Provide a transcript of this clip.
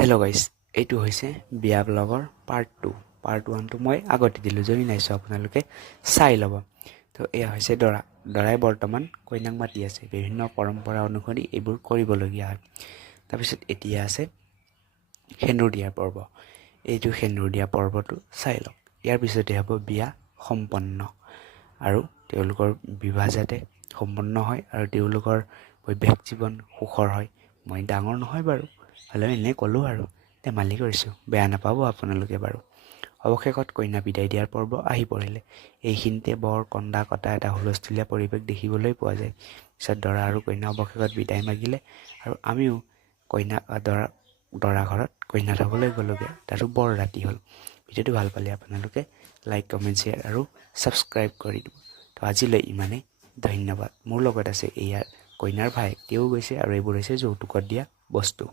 Hello' guys, এইটো হৈছে বিয়া ব্লগৰ পাৰ্ট 2। পাৰ্ট 1টো মই আগতে দিলোঁ, যদি নাইছোঁ আপোনালোকে চাই ল'ব। তো এয়া হৈছে দৰাই বৰ্তমান কইনাক মাতি আছে। বিভিন্ন পৰম্পৰা অনুসৰি এইবোৰ কৰিবলগীয়া হয়। তাৰপিছত এতিয়া আছে সেন্দুৰ দিয়াৰ পৰ্ব। এইটো সেন্দুৰ দিয়া পৰ্বটো চাই লওক। ইয়াৰ পিছতে হ'ব বিয়া সম্পন্ন, আৰু তেওঁলোকৰ বিবাহ যাতে সম্পন্ন হয় আৰু তেওঁলোকৰ বৈবাহিক জীৱন সুখৰ হয়। মই ডাঙৰ নহয় বাৰু, হ'লেও এনেই ক'লোঁ আৰু ধেমালি কৰিছোঁ, বেয়া নাপাব আপোনালোকে বাৰু। অৱশেষত কইনা বিদায় দিয়াৰ পৰ্ব আহি পৰিলে। এইখিনিতে বৰ কন্দা কটা এটা হুলস্থুলীয়া পৰিৱেশ দেখিবলৈ পোৱা যায়। পিছত দৰা আৰু কইনা অৱশেষত বিদায় মাগিলে, আৰু আমিও দৰা ঘৰত কইনা থ'বলৈ গ'লোগৈ। তাতো বৰ ৰাতি হ'ল। ভিডিঅ'টো ভাল পালে আপোনালোকে লাইক, কমেণ্ট, শ্বেয়াৰ আৰু ছাবস্ক্ৰাইব কৰি দিব। তো আজিলৈ ইমানেই, ধন্যবাদ। মোৰ লগত আছে এয়া কইনাৰ ভাই, তেওঁ গৈছে, আৰু এইবোৰ হৈছে যৌতুকত দিয়া বস্তু।